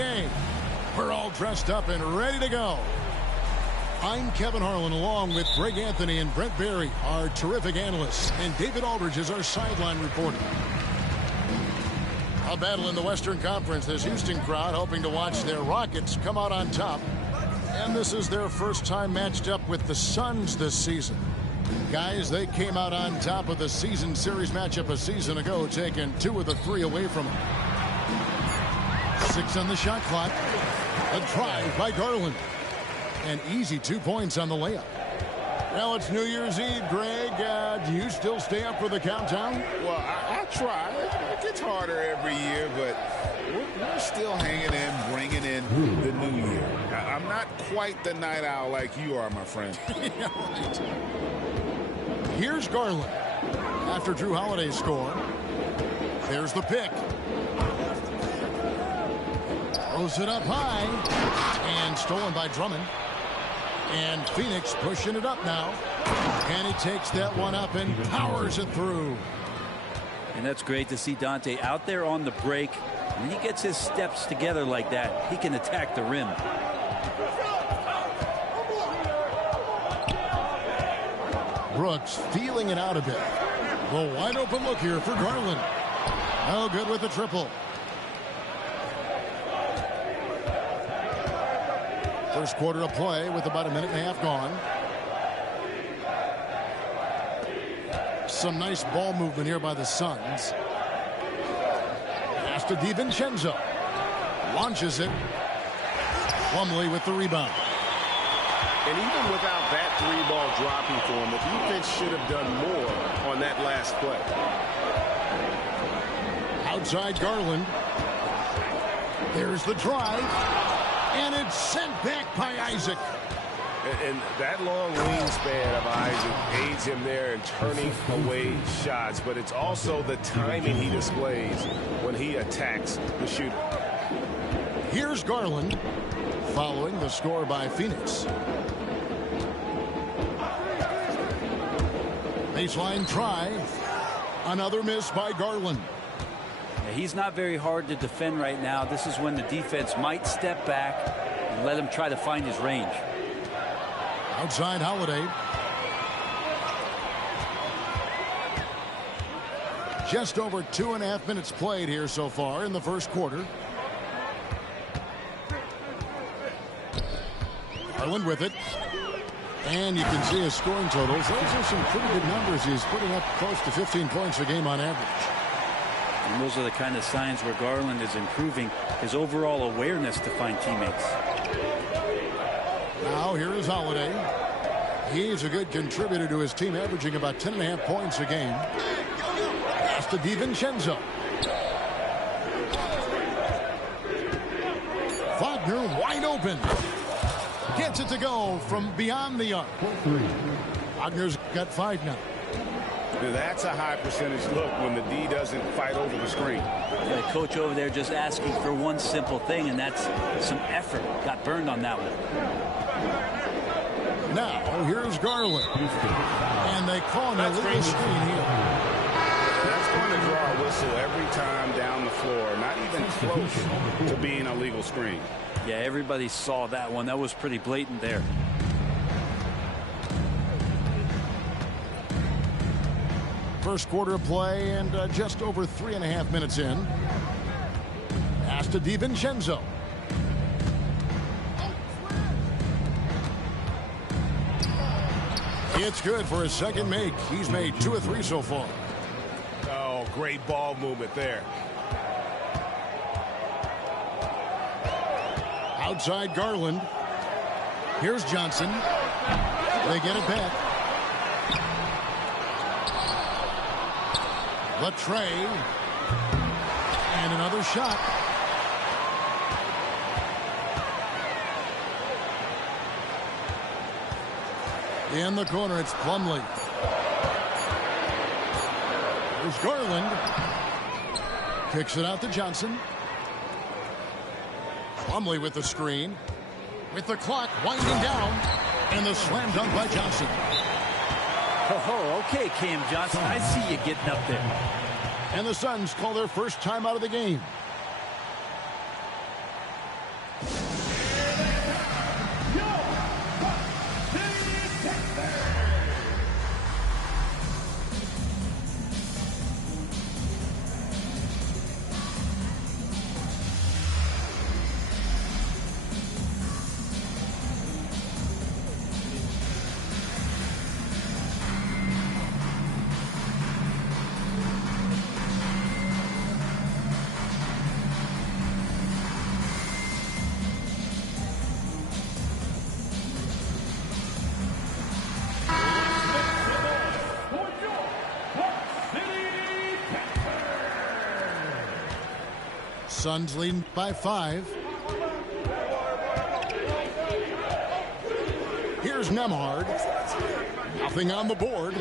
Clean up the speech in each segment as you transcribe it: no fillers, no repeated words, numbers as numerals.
NBA. We're all dressed up and ready to go. I'm Kevin Harlan, along with Greg Anthony and Brent Barry, our terrific analysts, and David Aldridge is our sideline reporter. A battle in the Western Conference. This Houston crowd hoping to watch their Rockets come out on top. And this is their first time matched up with the Suns this season. Guys, they came out on top of the season series matchup a season ago, taking 2 of the 3 away from them. 6 on the shot clock. A drive by Garland. An easy 2 points on the layup. Well, it's New Year's Eve, Greg. Do you still stay up for the countdown? Well, I try. It gets harder every year, but we're still hanging in, bringing in the new year. I'm not quite the night owl like you are, my friend. Yeah, right. Here's Garland. After Drew Holiday's score, there's the pick. Throws it up high. And stolen by Drummond. And Phoenix pushing it up now. And he takes that one up and powers it through. And that's great to see Dante out there on the break. When he gets his steps together like that, he can attack the rim. Brooks feeling it out a bit. The wide open look here for Garland. Oh, good with the triple. First quarter of play with about a minute and a half gone. Some nice ball movement here by the Suns. Pass to DiVincenzo. Launches it. Plumlee with the rebound. And even without that 3-ball dropping for him, the defense should have done more on that last play. Outside Garland. There's the drive. And it's sent back by Isaac. And that long wingspan of Isaac aids him there in turning away shots. But it's also the timing he displays when he attacks the shooter. Here's Garland following the score by Phoenix. Baseline try. Another miss by Garland. He's not very hard to defend right now. This is when the defense might step back and let him try to find his range. Outside Holiday. Just over 2.5 minutes played here so far in the first quarter. Garland with it. And you can see his scoring totals. Those are some pretty good numbers. He's putting up close to 15 points a game on average. And those are the kind of signs where Garland is improving his overall awareness to find teammates. Now here is Holiday. He's a good contributor to his team, averaging about 10.5 points a game. Pass to DiVincenzo. Wagner wide open. Gets it to go from beyond the arc. Wagner's got 5 now. That's a high percentage look when the D doesn't fight over the screen. The coach over there just asking for one simple thing, and that's some effort. Got burned on that one. Now here's Garland. And they call him a legal screen here. That's going to draw a whistle every time down the floor. Not even close to being a legal screen. Yeah, everybody saw that one. That was pretty blatant there. First quarter of play and just over 3.5 minutes in. Pass to DiVincenzo. It's good for his second make. He's made 2 of 3 so far. Oh, great ball movement there. Outside Garland. Here's Johnson. They get it back. Latre. And another shot. In the corner, it's Plumlee. There's Garland. Kicks it out to Johnson. Plumlee with the screen. With the clock winding down. And the slam dunk by Johnson. Oh, okay, Cam Johnson. I see you getting up there. And the Suns call their first time out of the game. Suns leading by 5. Here's Nemhard. Nothing on the board.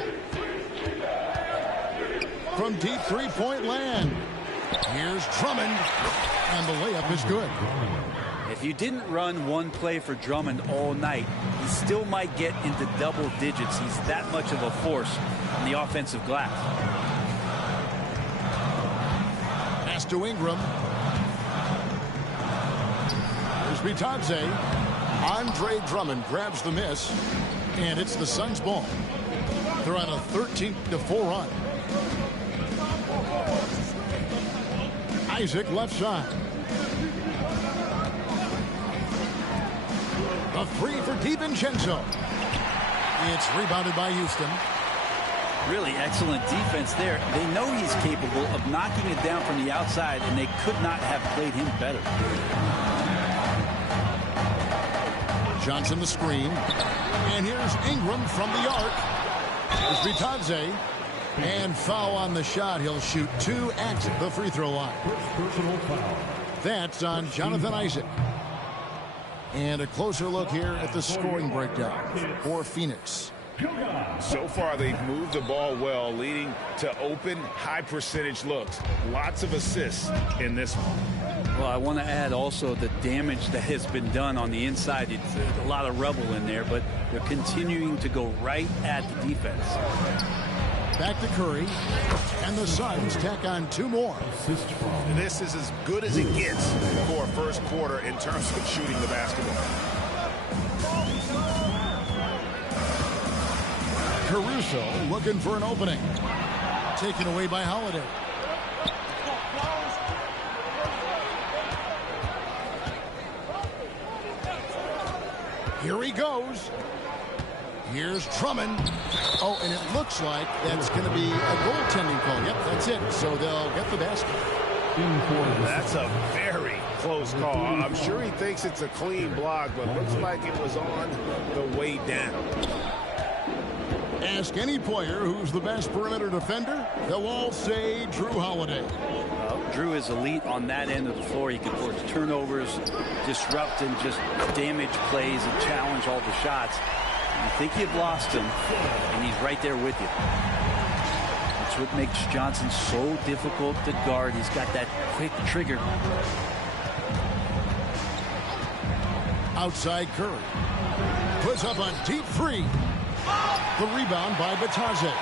From deep three-point land. Here's Drummond. And the layup is good. If you didn't run one play for Drummond all night, he still might get into double digits. He's that much of a force on the offensive glass. Pass to Ingram. Here's Bitadze. Andre Drummond grabs the miss. And it's the Suns' ball. They're on a 13-4 run. Isaac left side. A three for DiVincenzo. It's rebounded by Houston. Really excellent defense there. They know he's capable of knocking it down from the outside, and they could not have played him better. Johnson the screen. And here's Ingram from the arc. Here's Bitadze. And foul on the shot. He'll shoot 2 at the free throw line. Personal foul. That's on Jonathan Isaac. And a closer look here at the scoring breakdown for Phoenix. So far, they've moved the ball well, leading to open, high-percentage looks. Lots of assists in this one. Well, I want to add also the damage that has been done on the inside. It's a lot of rubble in there, but they're continuing to go right at the defense. Back to Curry, and the Suns tack on 2 more. This is as good as it gets for a first quarter in terms of shooting the basketball. Caruso looking for an opening. Taken away by Holiday. Here he goes. Here's Drummond. Oh, and it looks like that's going to be a goaltending call. Yep, that's it. So they'll get the basket. That's a very close call. I'm sure he thinks it's a clean block, but looks like it was on the way down. Ask any player who's the best perimeter defender, they'll all say Drew Holiday. Drew is elite on that end of the floor. He can force turnovers, disrupt and just damage plays and challenge all the shots. You think you've lost him, and he's right there with you. That's what makes Johnson so difficult to guard. He's got that quick trigger. Outside Curry. Puts up a deep 3. The rebound by Bitadze.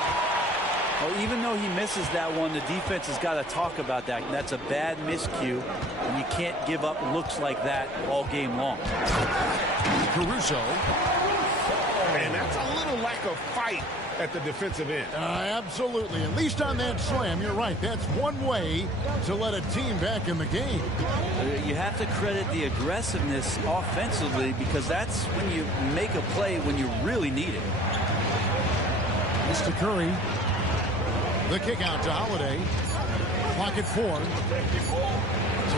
Oh, even though he misses that one, the defense has got to talk about that. That's a bad miscue, and you can't give up looks like that all game long. Caruso. And that's a little lack of fight at the defensive end. Absolutely. At least on that slam, you're right. That's one way to let a team back in the game. You have to credit the aggressiveness offensively, because that's when you make a play when you really need it. Mr. Curry. The kick out to Holiday. Clock at 4.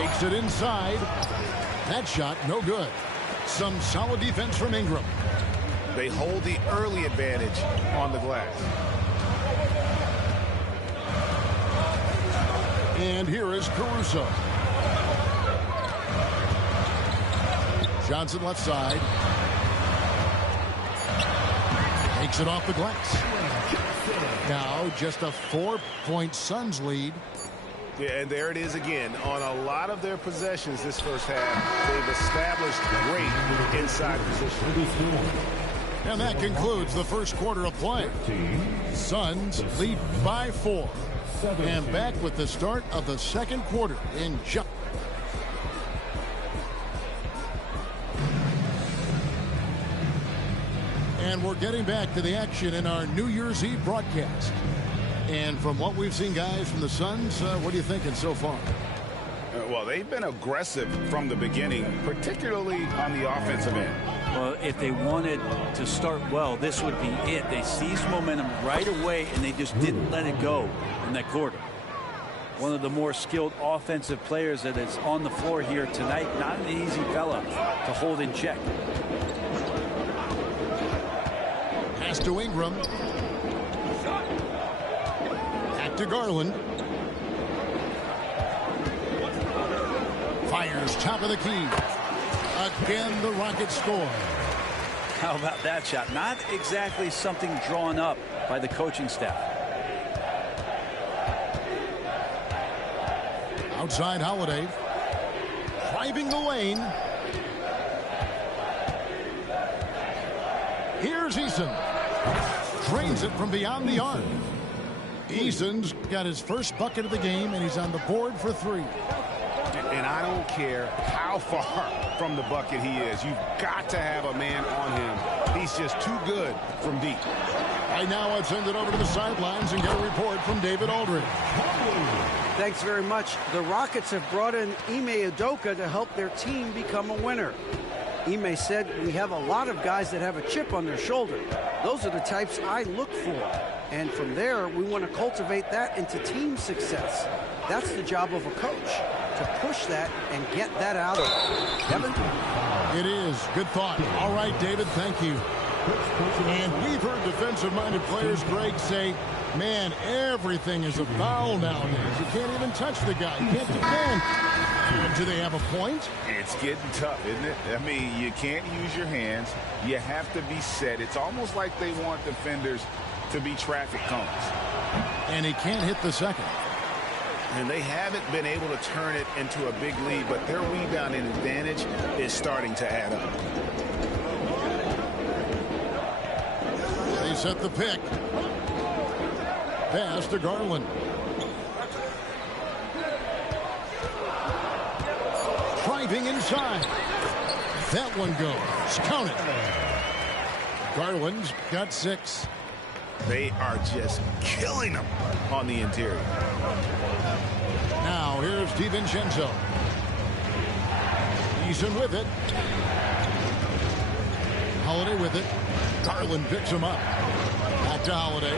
Takes it inside. That shot, no good. Some solid defense from Ingram. They hold the early advantage on the glass. And here is Caruso. Johnson left side. Takes it off the glass. Now just a 4-point Suns lead. Yeah, and there it is again. On a lot of their possessions this first half, they've established great inside position. And that concludes the first quarter of play. Suns lead by 4. And back with the start of the second quarter in just. And we're getting back to the action in our New Year's Eve broadcast. And from what we've seen, guys, from the Suns, what are you thinking so far? Well, they've been aggressive from the beginning, particularly on the offensive end. Well, if they wanted to start well, this would be it. They seized momentum right away, and they just didn't let it go in that quarter. One of the more skilled offensive players that is on the floor here tonight. Not an easy fella to hold in check. Pass to Ingram. Back to Garland. Fires top of the key. Again, the Rockets score. How about that shot? Not exactly something drawn up by the coaching staff. Outside Holiday. Driving the lane. Here's Eason. Drains it from beyond the arc. Eason's got his first bucket of the game, and he's on the board for 3. And I don't care how far from the bucket he is. You've got to have a man on him. He's just too good from deep. Right now, I'd send it over to the sidelines and get a report from David Aldridge. Thanks very much. The Rockets have brought in Ime Udoka to help their team become a winner. Ime said, "We have a lot of guys that have a chip on their shoulder. Those are the types I look for. And from there, we want to cultivate that into team success. That's the job of a coach, to push that and get that out of them." Kevin? It is. Good thought. All right, David, thank you. And we've heard defensive-minded players, Greg, say, man, everything is a foul nowadays. You can't even touch the guy. You can't defend. Do they have a point? It's getting tough, isn't it? I mean, you can't use your hands. You have to be set. It's almost like they want defenders to be traffic cones. And he can't hit the second. And they haven't been able to turn it into a big lead, but their rebounding advantage is starting to add up. They set the pick. Pass to Garland. Driving inside. That one goes. Count it. Garland's got 6. They are just killing them on the interior. Now here's DiVincenzo. Eason with it. Holiday with it. Garland picks him up. Back to Holiday.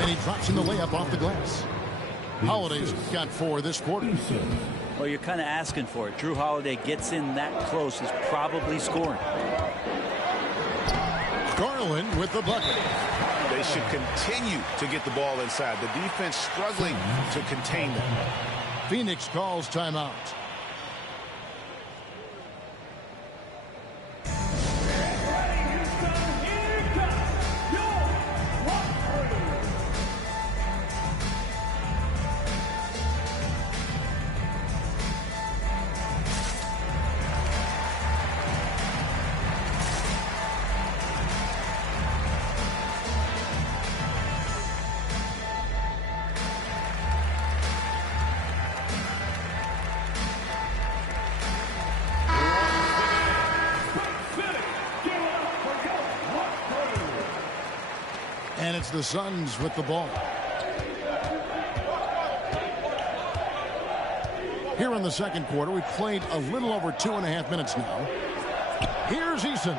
And he drops in the layup off the glass. Holiday's got 4 this quarter. Well, you're kind of asking for it. Drew Holiday gets in that close, is probably scoring. Garland with the bucket. They should continue to get the ball inside. The defense struggling to contain them. Phoenix calls timeout. And it's the Suns with the ball. Here in the second quarter, we've played a little over 2.5 minutes now. Here's Eason.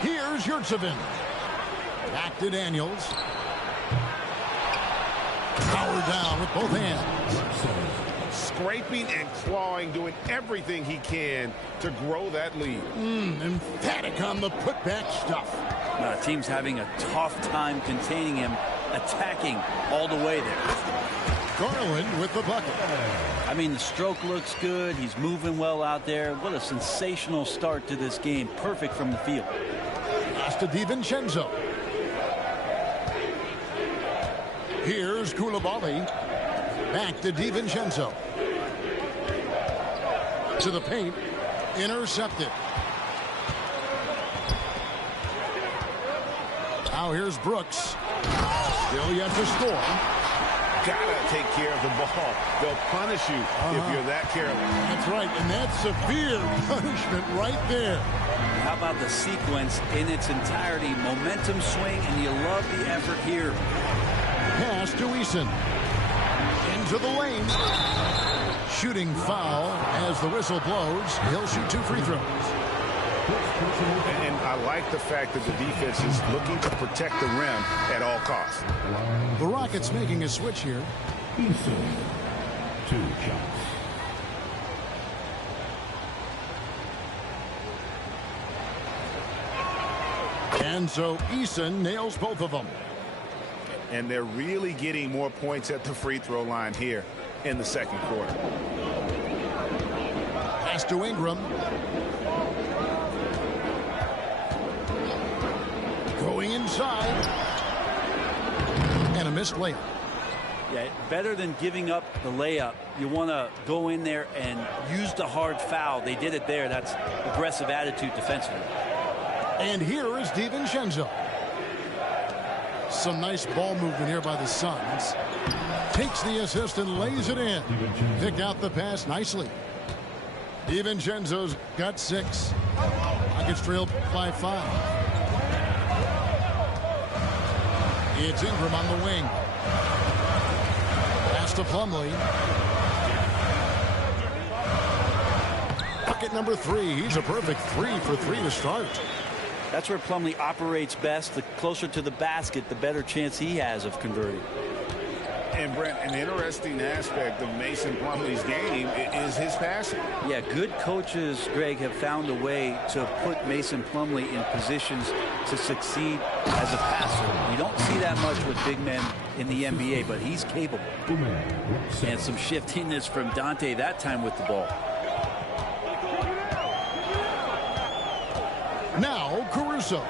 Here's Yurtsevin. Back to Daniels. Power down with both hands. Scraping and clawing, doing everything he can to grow that lead. Emphatic on the putback stuff. Team's having a tough time containing him, attacking all the way there. Garland with the bucket. I mean, the stroke looks good. He's moving well out there. What a sensational start to this game. Perfect from the field. Pass to DiVincenzo. Here's Koulibaly. Back to DiVincenzo. To the paint. Intercepted. Now here's Brooks. Still yet to score. Gotta take care of the ball. They'll punish you if you're that careless. That's right, and that's severe punishment right there. How about the sequence in its entirety? Momentum swing, and you love the effort here. Pass to Eason. Into the lane. Shooting foul as the whistle blows. He'll shoot 2 free throws. And I like the fact that the defense is looking to protect the rim at all costs. The Rockets making a switch here. Eason, 2 shots. And so Eason nails both of them. And they're really getting more points at the free throw line here. in the second quarter. Pass to Ingram. Going inside. And a missed layup. Yeah, better than giving up the layup. You want to go in there and use the hard foul. They did it there. That's aggressive attitude defensively. And here is DiVincenzo. Some nice ball movement here by the Suns. Takes the assist and lays it in. Picked out the pass nicely. DiVincenzo's got 6. Rockets trailed by 5. It's Ingram on the wing. Pass to Plumlee. Bucket number 3. He's a perfect 3 for 3 to start. That's where Plumlee operates best. The closer to the basket, the better chance he has of converting. And Brent, an interesting aspect of Mason Plumlee's game is his passing. Yeah, good coaches, Greg, have found a way to put Mason Plumlee in positions to succeed as a passer. You don't see that much with big men in the NBA, but he's capable. And some shiftiness from Dante that time with the ball. Now Caruso.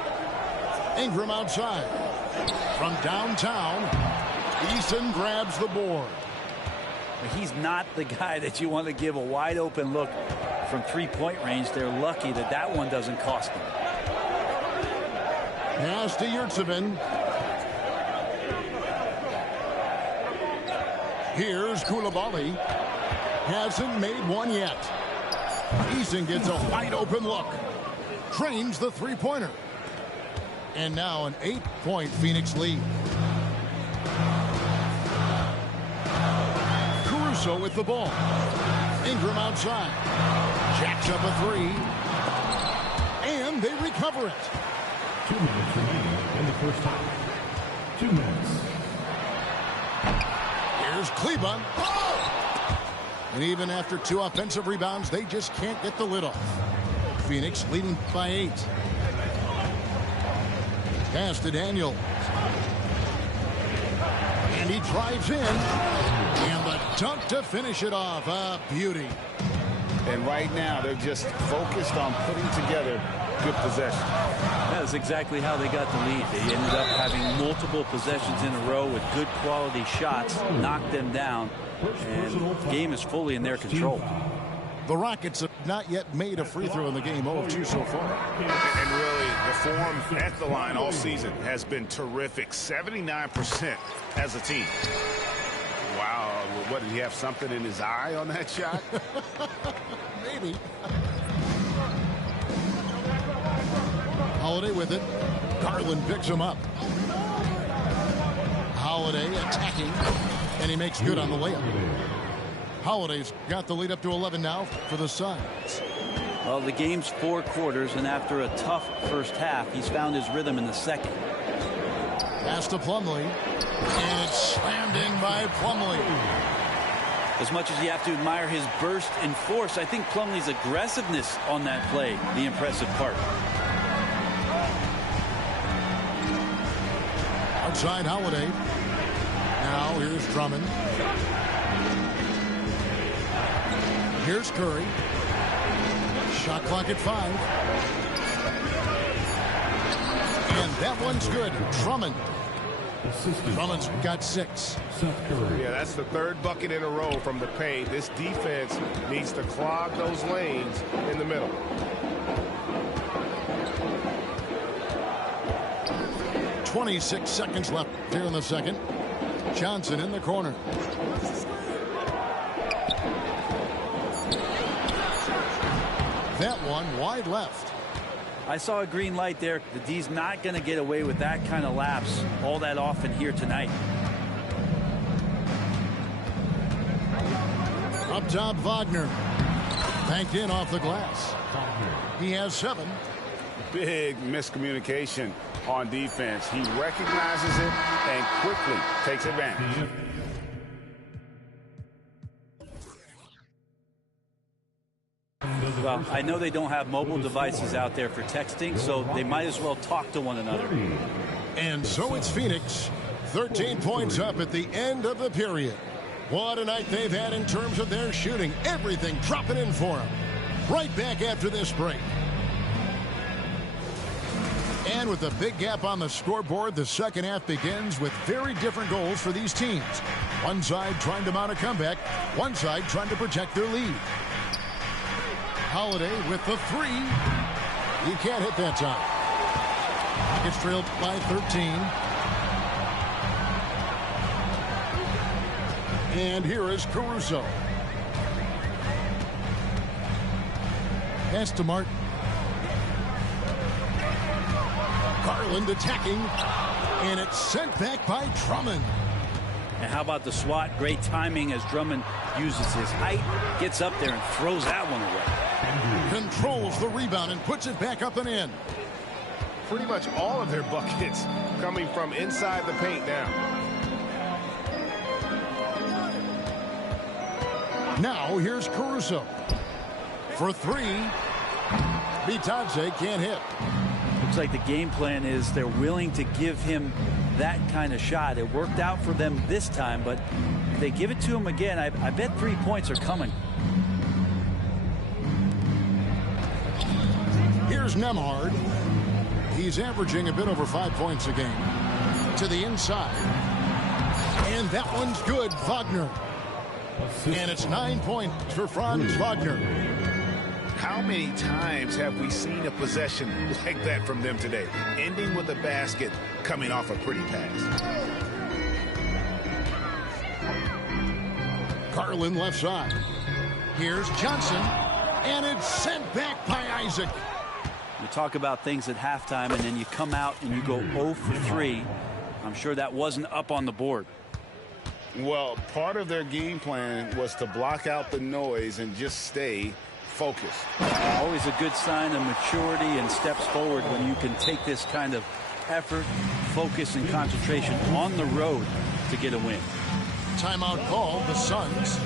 Ingram outside. From downtown, Eason grabs the board. He's not the guy that you want to give a wide open look from three-point range. They're lucky that that one doesn't cost them. Pass to Yurtsevin. Here's Coulibaly. Hasn't made one yet. Eason gets a wide open look. Trains the three-pointer. And now an 8-point Phoenix lead. Caruso with the ball. Ingram outside. Jacks up a 3. And they recover it. 2 minutes remaining in the first half. 2 minutes. Here's Kleba. And even after 2 offensive rebounds, they just can't get the lid off. Phoenix leading by 8. Pass to Daniel. And he drives in. And the dunk to finish it off. A beauty. And right now, they're just focused on putting together good possession. That's exactly how they got the lead. They ended up having multiple possessions in a row with good quality shots, knocked them down, and the game is fully in their control. The Rockets have not yet made a free throw in the game. 0 of 2 so far. And really, the form at the line all season has been terrific. 79% as a team. Wow. What, did he have something in his eye on that shot? Maybe. Holiday with it. Garland picks him up. Holiday attacking. And he makes good on the layup. Holiday's got the lead up to 11 now for the Suns. Well, the game's 4 quarters, and after a tough first half, he's found his rhythm in the second. Pass to Plumlee. And it's slammed in by Plumlee. As much as you have to admire his burst and force, I think Plumlee's aggressiveness on that play, the impressive part. Outside Holiday. Now here's Drummond. Here's Curry. Shot clock at 5. And that one's good. Drummond. Drummond's got 6. Yeah, that's the 3rd bucket in a row from the paint. This defense needs to clog those lanes in the middle. .26 seconds left here in the second. Johnson in the corner. That one wide left. I saw a green light there. The D's not going to get away with that kind of lapse all that often here tonight. Up top, Wagner. Banked in off the glass. He has 7. Big miscommunication on defense. He recognizes it and quickly takes advantage. Well, I know they don't have mobile devices out there for texting, so they might as well talk to one another. And so it's Phoenix. 13 points up at the end of the period. What a night they've had in terms of their shooting. Everything dropping in for them. Right back after this break. And with a big gap on the scoreboard, the second half begins with very different goals for these teams. One side trying to mount a comeback, one side trying to protect their lead. Holiday with the three. He can't hit that time. Rockets trailed by 13. And here is Caruso. Pass to Martin. Garland attacking, and it's sent back by Drummond. And how about the swat? Great timing as Drummond uses his height, gets up there and throws that one away. Controls the rebound and puts it back up and in. Pretty much all of their buckets coming from inside the paint now. Now here's Caruso. For three. Bitadze can't hit. Looks like the game plan is they're willing to give him that kind of shot. It worked out for them this time, but if they give it to him again, I bet 3 points are coming. Here's Nembhard. He's averaging a bit over 5 points a game. To the inside. And that one's good, Wagner. And it's 9 points for Franz Wagner. How many times have we seen a possession like that from them today? Ending with a basket, coming off a pretty pass. Garland left side. Here's Johnson. And it's sent back by Isaac. You talk about things at halftime, and then you come out and you go 0 for 3. I'm sure that wasn't up on the board. Well, part of their game plan was to block out the noise and just stay focused. Always a good sign of maturity and steps forward when you can take this kind of effort, focus, and concentration on the road to get a win. Timeout called, the Suns.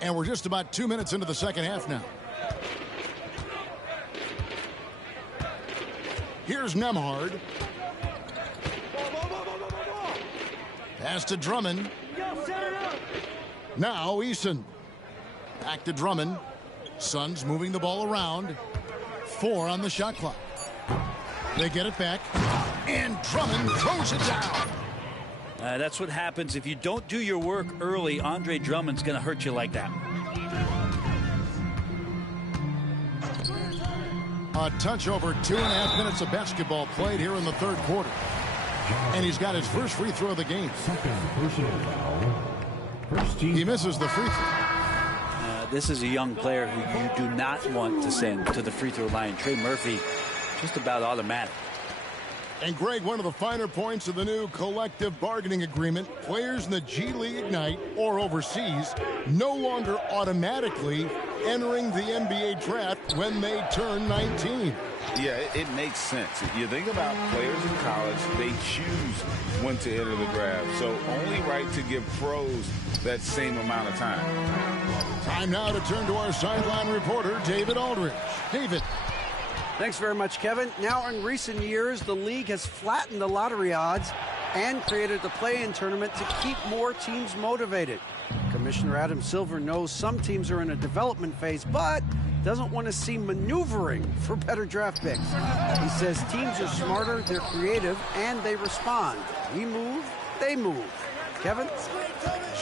And we're just about 2 minutes into the second half now. Here's Nembhard. Pass to Drummond. Now Eason. Back to Drummond. Suns moving the ball around. 4 on the shot clock. They get it back. And Drummond throws it down. That's what happens if you don't do your work early. Andre Drummond's going to hurt you like that. A touch over 2.5 minutes of basketball played here in the third quarter. And he's got his first free throw of the game. Second personal foul. First team. He misses the free throw. This is a young player who you do not want to send to the free throw line. Trey Murphy, just about automatic. And Greg, one of the finer points of the new collective bargaining agreement, players in the G League Ignite or overseas no longer automatically entering the NBA draft when they turn 19. Yeah, it makes sense. You think about players in college, they choose when to enter the draft. So only right to give pros that same amount of time. Time now to turn to our sideline reporter, David Aldridge. David. Thanks very much, Kevin. Now, in recent years, the league has flattened the lottery odds and created the play-in tournament to keep more teams motivated. Commissioner Adam Silver knows some teams are in a development phase, but doesn't want to see maneuvering for better draft picks. He says teams are smarter, they're creative, and they respond. We move, they move. Kevin?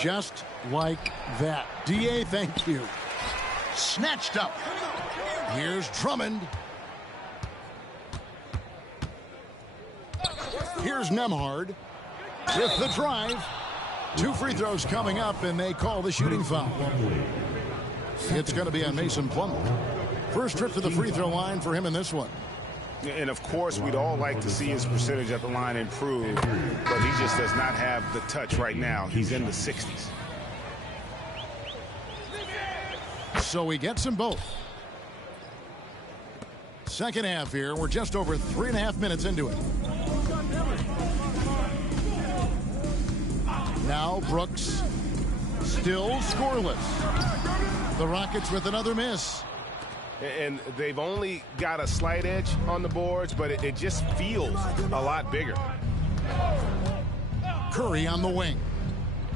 Just like that. D.A., thank you. Snatched up. Here's Drummond. Here's Nembhard with the drive. 2 free throws coming up, and they call the shooting foul. It's going to be on Mason Plumlee. First trip to the free throw line for him in this one. And, of course, we'd all like to see his percentage at the line improve, but he just does not have the touch right now. He's in the 60s. So he gets them both. Second half here. We're just over 3.5 minutes into it. Now Brooks still scoreless. The Rockets with another miss. And they've only got a slight edge on the boards, but it just feels a lot bigger. Curry on the wing.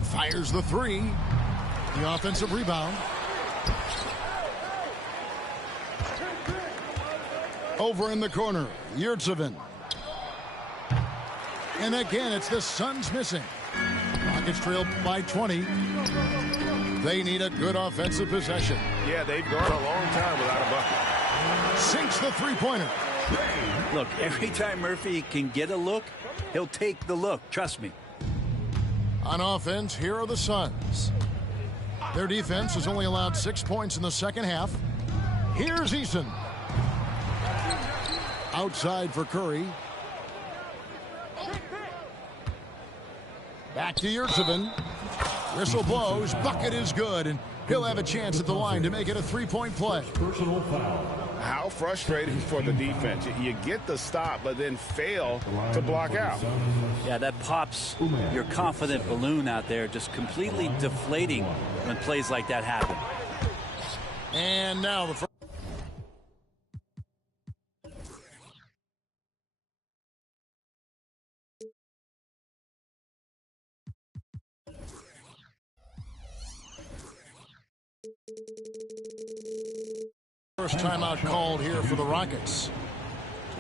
Fires the 3. The offensive rebound. Over in the corner, Yurtseven. And again, it's the Suns missing. Rockets trail by 20. They need a good offensive possession. Yeah, they've gone a long time without a bucket. Sinks the three-pointer. Look, every time Murphy can get a look, he'll take the look. Trust me. On offense, here are the Suns. Their defense has only allowed 6 points in the second half. Here's Eason. Outside for Curry. Back to Yurtseven. Whistle blows. Bucket is good, and he'll have a chance at the line to make it a 3-point play. Personal foul. How frustrating for the defense. You get the stop, but then fail to block out. Yeah, that pops your confident balloon out there, just completely deflating when plays like that happen. And now the first. First timeout called here for the Rockets.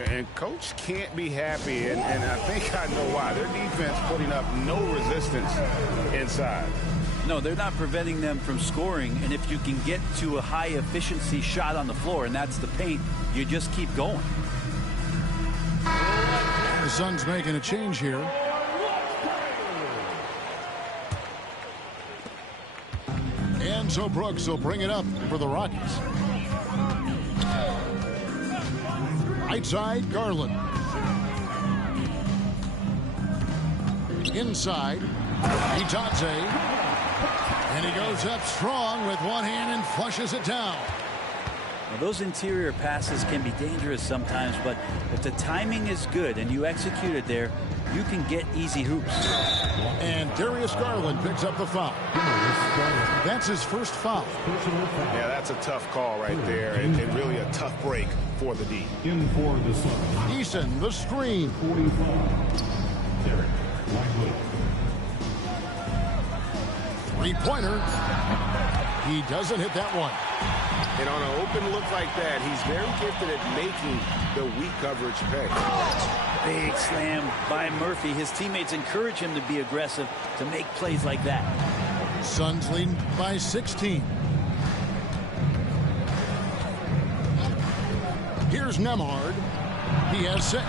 And coach can't be happy, and I think I know why. Their defense putting up no resistance inside. No, they're not preventing them from scoring, and if you can get to a high-efficiency shot on the floor, and that's the paint, you just keep going. The Suns making a change here. And so Brooks will bring it up for the Rockets. Right side, Garland. Inside, Itadze. And he goes up strong with one hand and flushes it down. Now, those interior passes can be dangerous sometimes, but if the timing is good and you execute it there, you can get easy hoops. And Darius Garland picks up the foul. That's his first foul. Yeah, that's a tough call right there, and really a tough break for the D. In for the Suns. Eason, the screen. 45. Derek White. Three-pointer. He doesn't hit that one. And on an open look like that, he's very gifted at making the weak coverage pay. Big slam by Murphy. His teammates encourage him to be aggressive, to make plays like that. Suns lead by 16. Here's Nemhard. He has 6.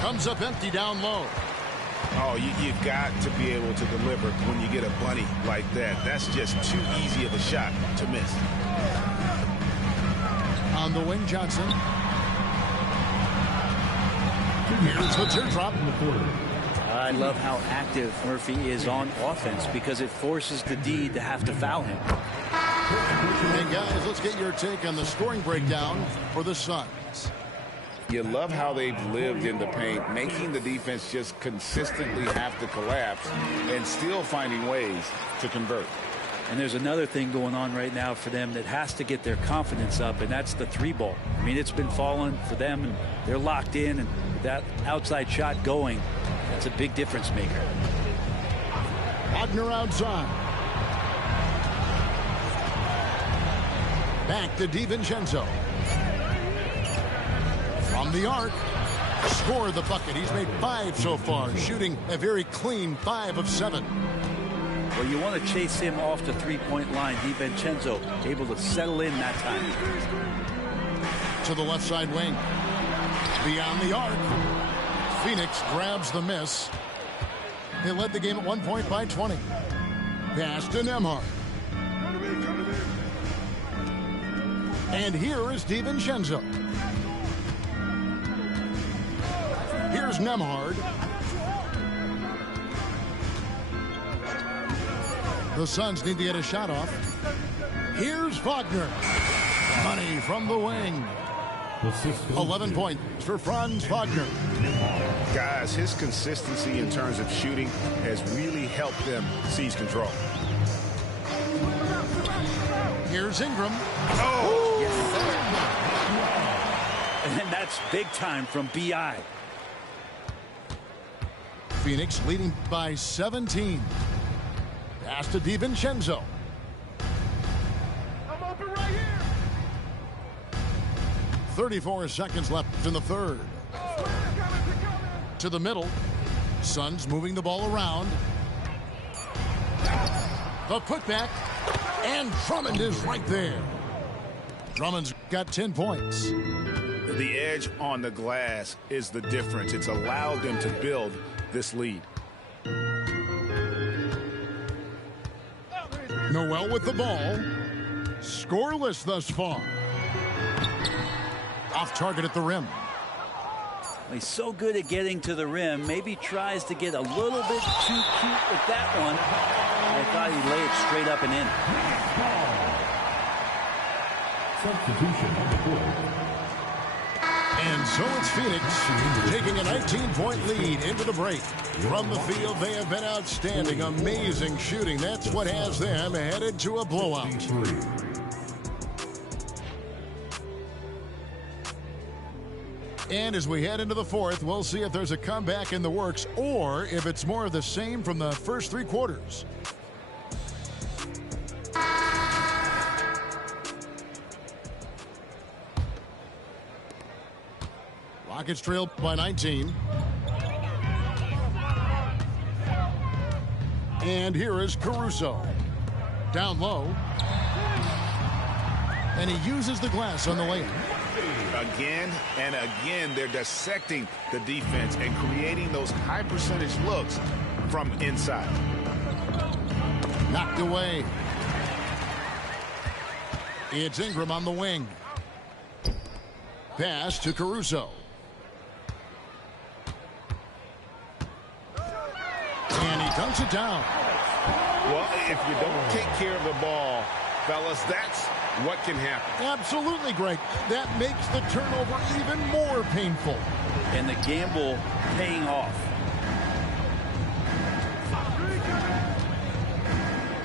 Comes up empty down low. Oh, you've got to be able to deliver when you get a bunny like that. That's just too easy of a shot to miss. On the wing, Johnson. Here's the teardrop. I love how active Murphy is on offense because it forces the D to have to foul him. Hey, guys, let's get your take on the scoring breakdown for the Suns. You love how they've lived in the paint, making the defense just consistently have to collapse and still finding ways to convert. And there's another thing going on right now for them that has to get their confidence up, and that's the 3-ball. I mean, it's been falling for them, and they're locked in, and with that outside shot going, that's a big difference maker. Wagner outside. Back to DiVincenzo. From the arc. Score the bucket. He's made 5 so far, shooting a very clean 5 of 7. Well, you want to chase him off the 3-point line. DiVincenzo able to settle in that time. To the left side wing. Beyond the arc. Phoenix grabs the miss. They led the game at 1 point by 20. Pass to Nembhard. And here is DiVincenzo. Here's Nembhard. The Suns need to get a shot off. Here's Wagner. Money from the wing. 11 points for Franz Wagner. Guys, his consistency in terms of shooting has really helped them seize control. Here's Ingram. Oh, yes, sir. And that's big time from B.I. Phoenix leading by 17. Pass to DiVincenzo. I'm open right here. 34 seconds left in the third. To the middle. Suns moving the ball around. The putback. And Drummond is right there. Drummond's got 10 points. The edge on the glass is the difference. It's allowed them to build this lead. Noel with the ball. Scoreless thus far. Off target at the rim. He's so good at getting to the rim. Maybe tries to get a little bit too cute with that one. I thought he'd lay it straight up and in. Substitution on the court. And so it's Phoenix taking a 19-point lead into the break. From the field, they have been outstanding. Amazing shooting. That's what has them headed to a blowout. And as we head into the fourth, we'll see if there's a comeback in the works or if it's more of the same from the first three quarters. Rockets trail by 19. And here is Caruso. Down low. And he uses the glass on the layup. Again and again, they're dissecting the defense and creating those high percentage looks from inside. Knocked away. It's Ingram on the wing. Pass to Caruso. And he dunks it down. Well, if you don't take care of the ball, fellas, that's what can happen. Absolutely, Greg. That makes the turnover even more painful. And the gamble paying off.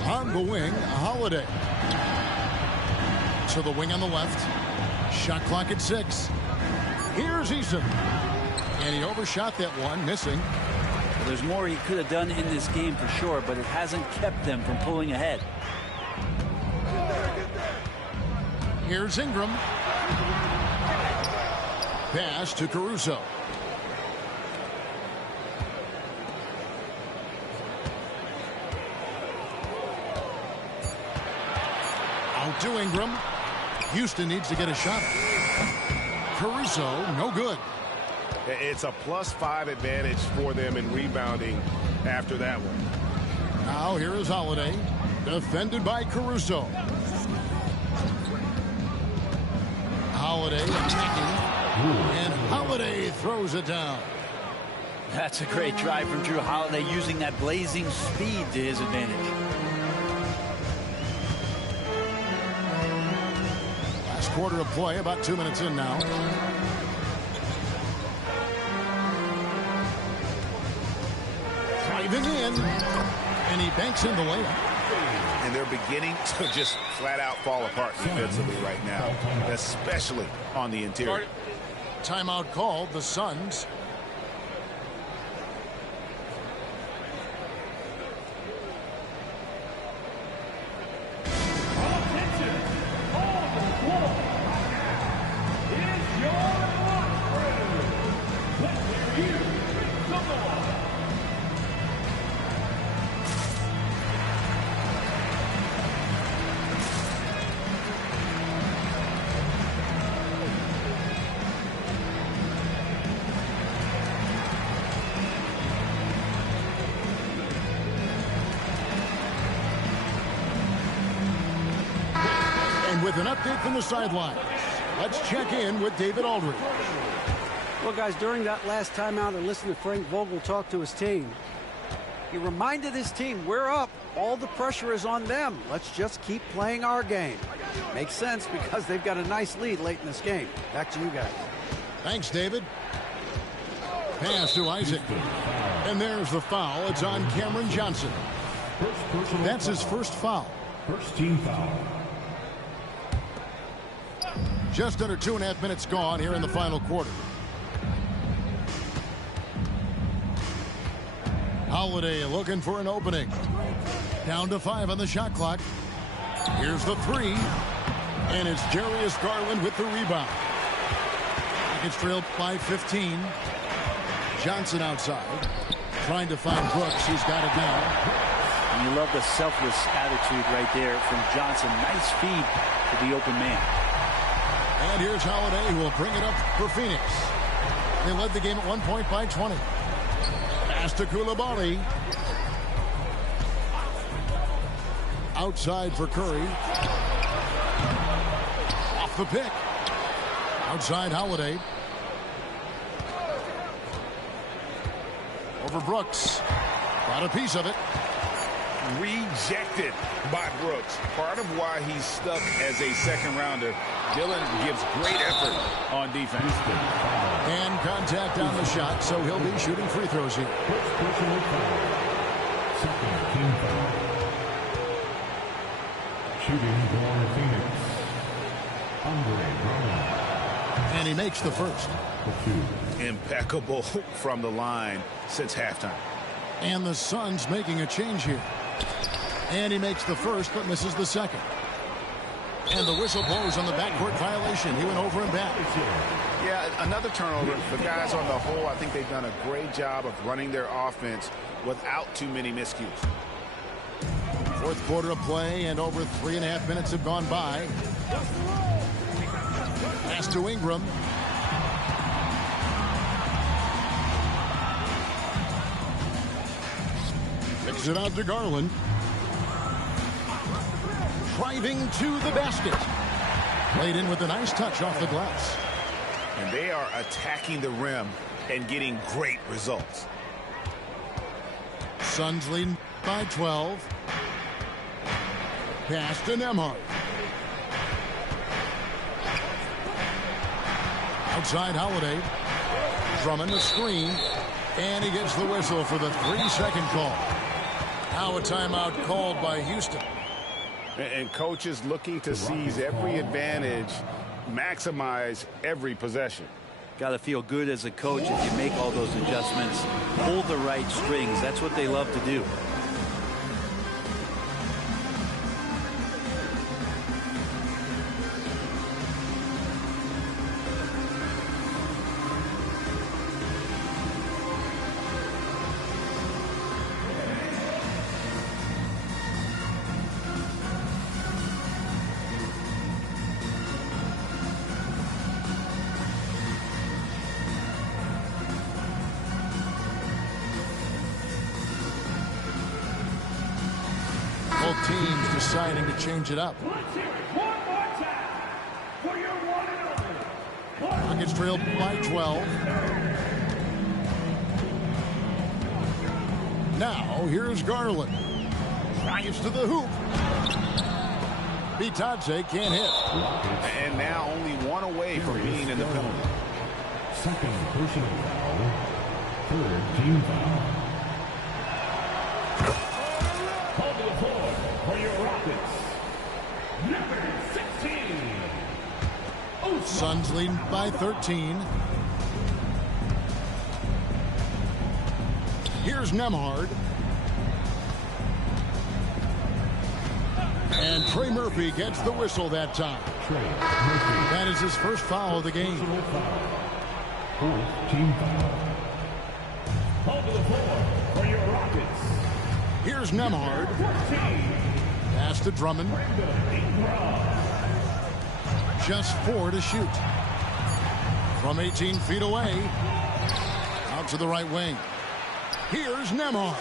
On the wing, Holiday. To the wing on the left. Shot clock at 6. Here's Eason. And he overshot that one, missing. Well, there's more he could have done in this game for sure, but it hasn't kept them from pulling ahead. Here's Ingram. Pass to Caruso. Out to Ingram. Houston needs to get a shot. Caruso, no good. It's a +5 advantage for them in rebounding after that one. Now here is Holiday. Defended by Caruso. Holiday attacking. And Holiday throws it down. That's a great drive from Drew Holiday, using that blazing speed to his advantage. Last quarter of play, about 2 minutes in now. Driving in. And he banks in the layup. And they're beginning to just flat out fall apart defensively right now, especially on the interior. Timeout called, the Suns. with an update from the sidelines. Let's check in with David Aldridge. Well, guys, during that last timeout and listening to Frank Vogel talk to his team, he reminded his team, we're up. All the pressure is on them. Let's just keep playing our game. Makes sense because they've got a nice lead late in this game. Back to you guys. Thanks, David. Pass to Isaac. And there's the foul. It's on Cameron Johnson. That's his first foul. First team foul. Just under 2.5 minutes gone here in the final quarter. Holiday looking for an opening. Down to 5 on the shot clock. Here's the 3. And it's Darius Garland with the rebound. It's trailed by 15. Johnson outside. Trying to find Brooks. He's got it down. And you love the selfless attitude right there from Johnson. Nice feed to the open man. And here's Holiday, who will bring it up for Phoenix. They led the game at 1 point by 20. Pass to Coulibaly. Outside for Curry. Off the pick. Outside Holiday. Over Brooks. Got a piece of it. Rejected by Brooks. Part of why he's stuck as a second rounder. Dillon gives great effort on defense. And contact on the shot, so he'll be shooting free throws here. First personal foul. Second team foul. Shooting for Phoenix. Andre Drummond. And he makes the first. Impeccable from the line since halftime. And the Suns making a change here. And he makes the first, but misses the second. And the whistle blows on the backcourt violation. He went over and back. Yeah, another turnover. The guys on the whole, I think they've done a great job of running their offense without too many miscues. Fourth quarter of play, and over 3.5 minutes have gone by. Pass to Ingram. Kicks it out to Garland. Driving to the basket. Played in with a nice touch off the glass. And they are attacking the rim and getting great results. Suns leading by 12. Pass to Nembhard. Outside Holiday. Drummond the screen. And he gets the whistle for the 3-second call. Now a timeout called by Houston. And coaches looking to seize every advantage, maximize every possession. Got to feel good as a coach if you make all those adjustments. Pull the right strings. That's what they love to do. Both teams deciding to change it up. Rockets trailed by 12. Now here's Garland. Drives to the hoop. Bitadze can't hit. And now only one away from being in the penalty. Second personal foul. Third team foul. Call to the floor for your Rockets. Number 16. Suns leading by 13. Here's Nembhard. And Trey Murphy gets the whistle that time. That is his first foul of the game. Fourth team foul. Call to the floor for your Rockets. Here's Nembhard. Pass to Drummond. Just 4 to shoot. From 18 feet away. Out to the right wing. Here's Nembhard.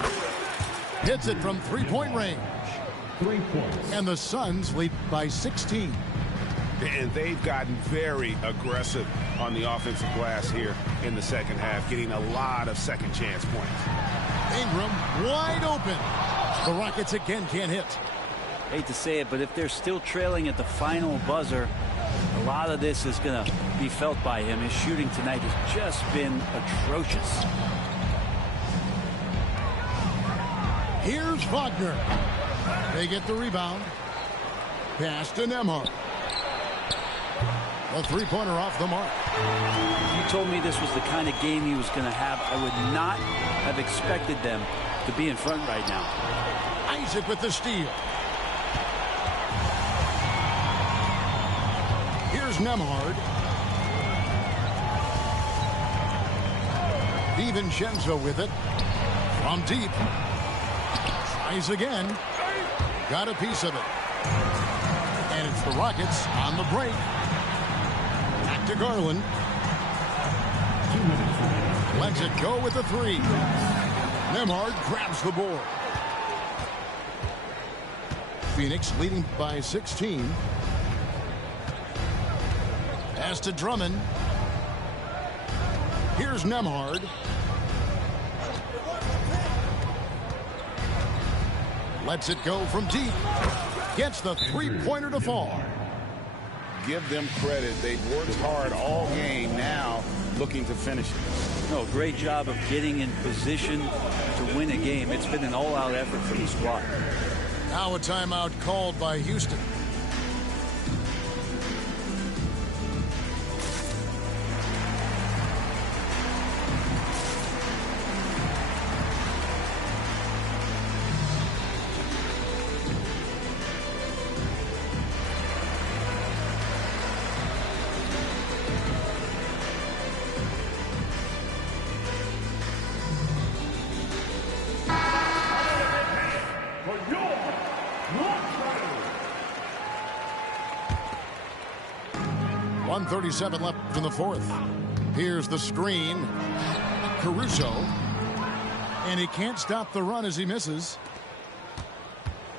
Hits it from 3-point range. 3 points. And the Suns lead by 16. And they've gotten very aggressive on the offensive glass here in the second half, getting a lot of second chance points. Ingram wide open. The Rockets again can't hit. Hate to say it, but if they're still trailing at the final buzzer, a lot of this is going to be felt by him. His shooting tonight has just been atrocious. Here's Wagner. They get the rebound. Pass to Nembhard. A three-pointer off the mark. If you told me this was the kind of game he was going to have, I would not have expected them to be in front right now. Isaac with the steal. Here's Nembhard. DiVincenzo with it. From deep. Tries again. Got a piece of it. And it's the Rockets on the break. Back to Garland. Lets it go with the three. Nembhard grabs the board. Phoenix leading by 16. Pass to Drummond. Here's Nembhard. Lets it go from deep. Gets the three-pointer to fall. Give them credit. They've worked hard all game, now looking to finish it. No, great job of getting in position to win a game. It's been an all-out effort for the squad. Now a timeout called by Houston. For your 1:37 left in the fourth. Here's the screen. Caruso. And he can't stop the run as he misses.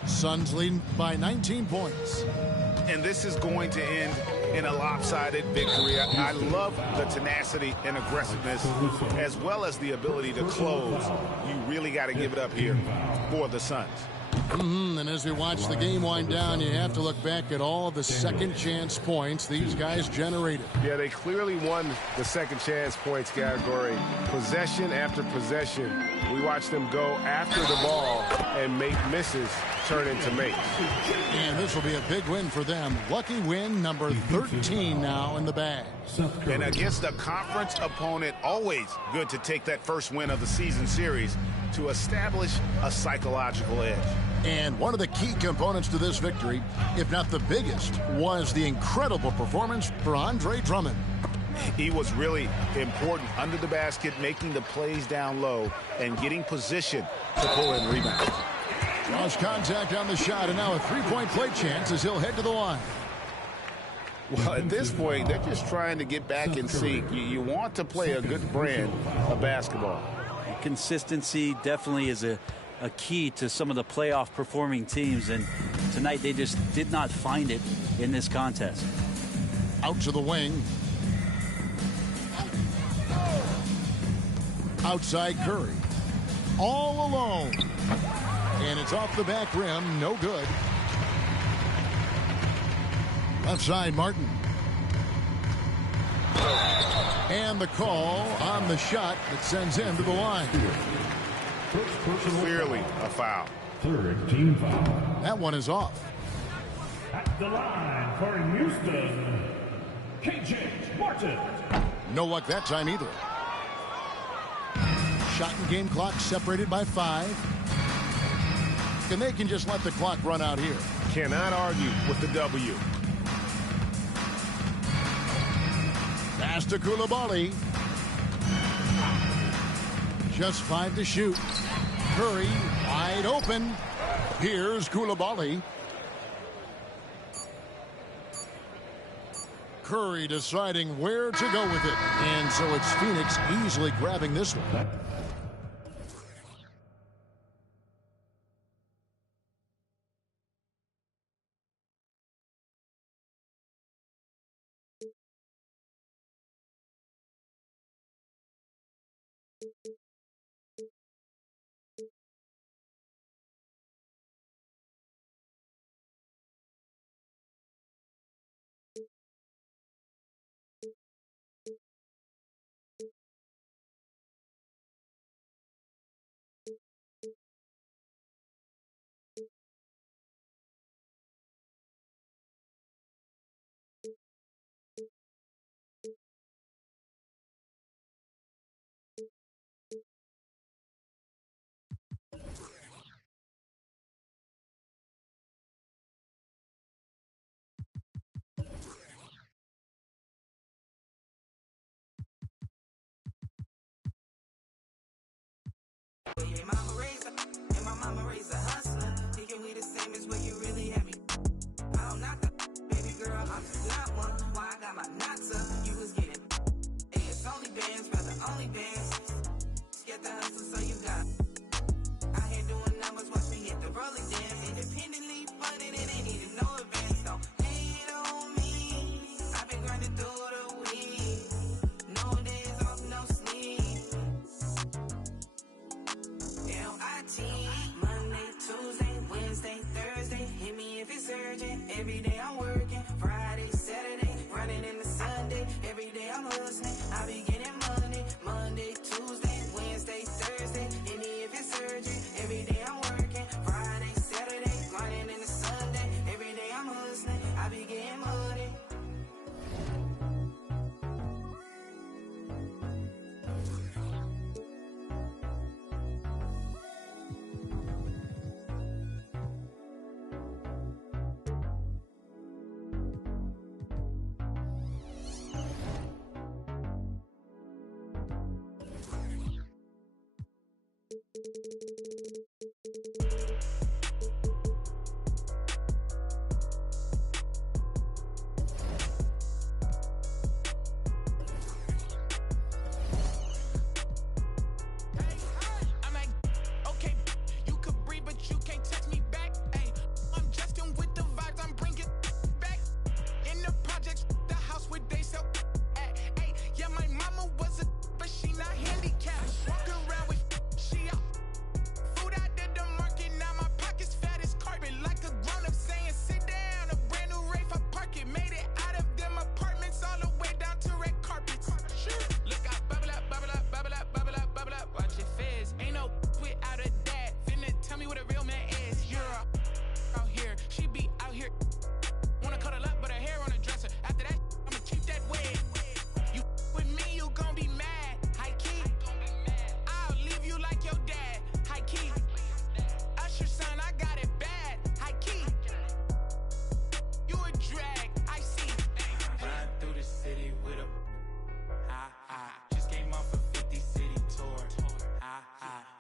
Suns leading by 19 points. And this is going to end in a lopsided victory. I love the tenacity and aggressiveness, as well as the ability to close. You really got to give it up here for the Suns. And as we watch the game wind down, you have to look back at all the second chance points these guys generated. Yeah, they clearly won the second chance points category. Possession after possession, we watched them go after the ball and make misses turn into makes. And this will be a big win for them. Lucky win number 13 now in the bag. And against a conference opponent, always good to take that first win of the season series to establish a psychological edge. And one of the key components to this victory, if not the biggest, was the incredible performance for Andre Drummond. He was really important under the basket, making the plays down low and getting position to pull in rebounds. Draws contact on the shot, and now a three-point play chance as he'll head to the line. Well, at this point, they're just trying to get back in sync. You want to play a good brand of basketball. Consistency definitely is a key to some of the playoff performing teams, and tonight they just did not find it in this contest. Out to the wing. Outside Curry. All alone. And it's off the back rim. No good. Left side, Martin. And the call on the shot that sends him to the line. Clearly a foul. third team foul. That one is off. At the line for Houston, KJ Martin. No luck that time either. Shot and game clock separated by 5. And they can just let the clock run out here. Cannot argue with the W. Pass to Coulibaly. Just 5 to shoot. Curry wide open. Here's Coulibaly. Curry deciding where to go with it. And so it's Phoenix easily grabbing this one. Your mama raised a, and my mama raised a hustler. Thinking we the same is where you really have me. I don't knock the baby girl, I'm just not one. Why I got my knots up? You was getting it's only bands, rather only bands. Get the hustle, so you got out here doing numbers, watch me hit the roller dance. Independently funded, it ain't needed no advance. Don't hate on me. I've been grinding through the week. No days off, no sleep. L-I-T. Monday, Tuesday, Wednesday, Thursday. Hit me if it's urgent. Every day I'm working. Friday, Saturday, running into Sunday. Every day I'm hustling. I be getting money. Monday, Tuesday, Wednesday, Thursday. Hit me if it's urgent. Every day I'm working. Friday, Saturday, running into Sunday. Every day I'm hustling. I be getting money.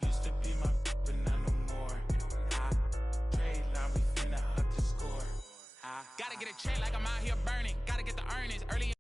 Used to be my but not no more. Trade line, we finna up the score. Gotta get a check like I'm out here burning. Gotta get the earnings early.